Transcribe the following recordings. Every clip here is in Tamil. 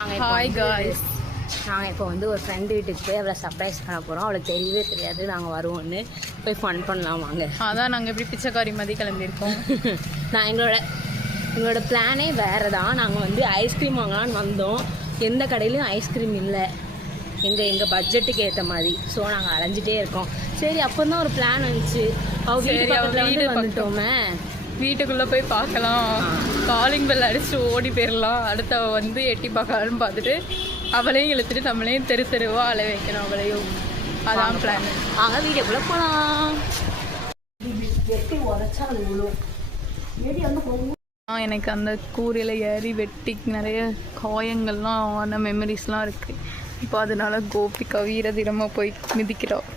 ஹாய் காய்ஸ், நாங்கள் இப்போ வந்து ஒரு ஃப்ரெண்டு வீட்டுக்கு போய் அவளை சர்ப்ரைஸ் பண்ண போகிறோம். அவளுக்கு தெரியவே தெரியாது நாங்கள் வருவோன்னு. போய் ஃபன் பண்ணலாம் வாங்க. அதான் நாங்கள் எப்படி பிச்சைக்காரி மாதிரி கிளம்பியிருக்கோம். நான் எங்களோட பிளானே வேறு தான். நாங்கள் வந்து ஐஸ்கிரீம் வாங்கலான்னு வந்தோம். எந்த கடையிலையும் ஐஸ்கிரீம் இல்லை எங்கள் பட்ஜெட்டுக்கு ஏற்ற மாதிரி. ஸோ நாங்கள் அலைஞ்சிட்டே இருக்கோம். சரி, அப்போ தான் ஒரு பிளான் வந்துச்சு. வீடு வந்துட்டோமே, வீட்டுக்குள்ளே போய் பார்க்கலாம், காலிங் பெல் அடிச்சுட்டு ஓடி போயிடலாம். அடுத்த வந்து எட்டி பார்க்கலான்னு பார்த்துட்டு அவளையும் இழுத்துட்டு நம்மளையும் தெரு தெருவாக அலை வைக்கணும். அவளையும் அதான் பிளான். வாங்க வீட்டுக்குள்ளே போகலாம். எட்டி உரைச்சா அது விழும். எனக்கு அந்த கூரையில் ஏறி வெட்டி நிறைய காயங்கள்லாம் ஆன மெமரிஸ்லாம் இருக்குது. இப்போ அதனால கோபிகா வீரதீரமாக போய் மிதிக்கிறோம்.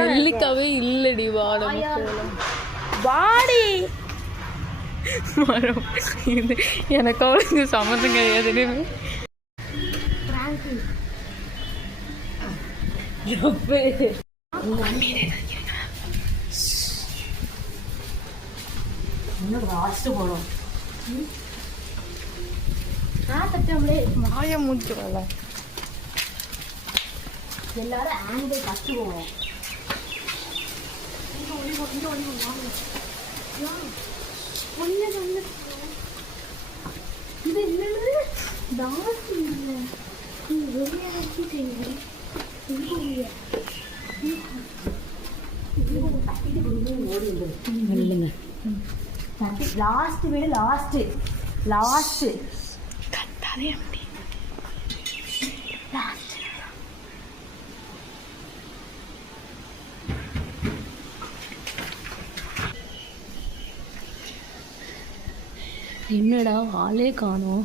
நெல்லிக்காவே இல்லடி, வாடி மரம். இது எனக்கு அவளுக்கு சம்மந்தம் கிடையாதுன்னு மாய மூச்சு வரல. எல்லாரும் ஆங்கிள் ஃபஸ்ட்டு போவோம். இது என்னது லாஸ்ட் இல்லை, லாஸ்ட் வீடு லாஸ்ட் கத்தாதே அப்படி. என்னடா ஆளே காணோம்.